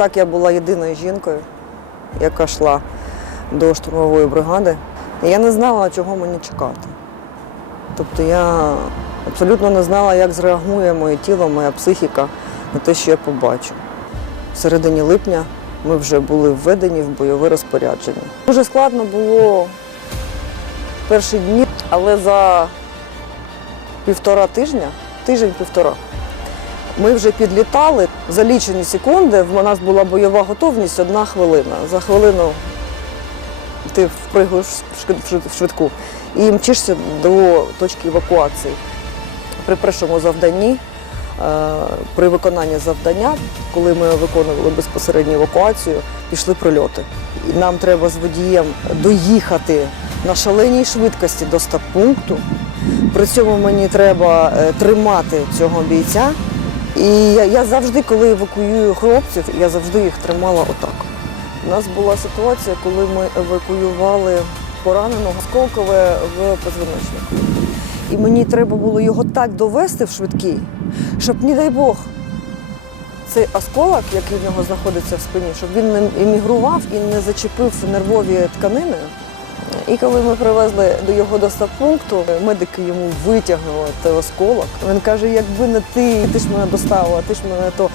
так я була єдиною жінкою, яка йшла до штурмової бригади. Я не знала, чого мені чекати. Тобто я абсолютно не знала, як зреагує моє тіло, моя психіка на те, що я побачу. В середині липня ми вже були введені в бойове розпорядження. Дуже складно було перші дні, але за півтора тижня, тиждень-півтора, ми вже підлітали. За лічені секунди в нас була бойова готовність одна хвилина. За хвилину ти впригуєш в швидку і мчишся до точки евакуації. При першому завданні, е, при виконанні завдання, коли ми виконували безпосередню евакуацію, пішли прильоти. І нам треба з водієм доїхати на шаленій швидкості до стаб-пункту. При цьому мені треба е, тримати цього бійця. І я, я завжди, коли евакуюю хлопців, я завжди їх тримала отак. У нас була ситуація, коли ми евакуювали пораненого осколкове в позвоночник. І мені треба було його так довести в швидкій, щоб, не дай Бог, цей осколок, який в нього знаходиться в спині, щоб він не емігрував і не зачепив нервові тканини. І коли ми привезли до його до стаб-пункту, медики йому витягнули той осколок. Він каже, якби не ти, ти ж мене доставила, ти ж мене то.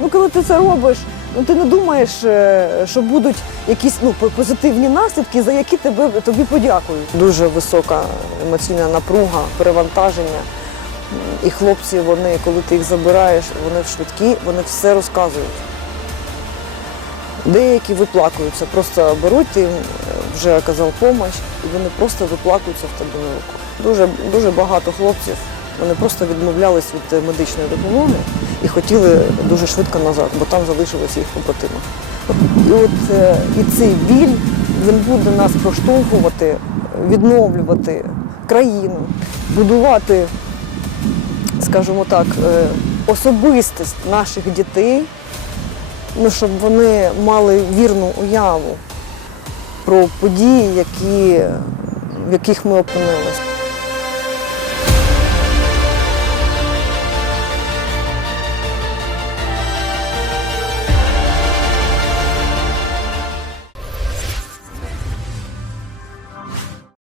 Ну, коли ти це робиш, ну ти не думаєш, е, що будуть якісь ну, позитивні наслідки, за які тебе тобі подякують. Дуже висока емоційна напруга, перевантаження. І хлопці, вони, коли ти їх забираєш, вони в швидкі, вони все розказують. Деякі виплакуються, просто беруть, е, вже оказав допомогу, і вони просто виплакуються в тебе на руку. Дуже, дуже багато хлопців вони просто відмовлялись від е, медичної допомоги і хотіли дуже швидко назад, бо там залишилися їх побратими. І от е, і цей біль він буде нас проштовхувати, відновлювати країну, будувати, скажімо так, е, особистість наших дітей, ну, щоб вони мали вірну уяву про події, які, в яких ми опинилися.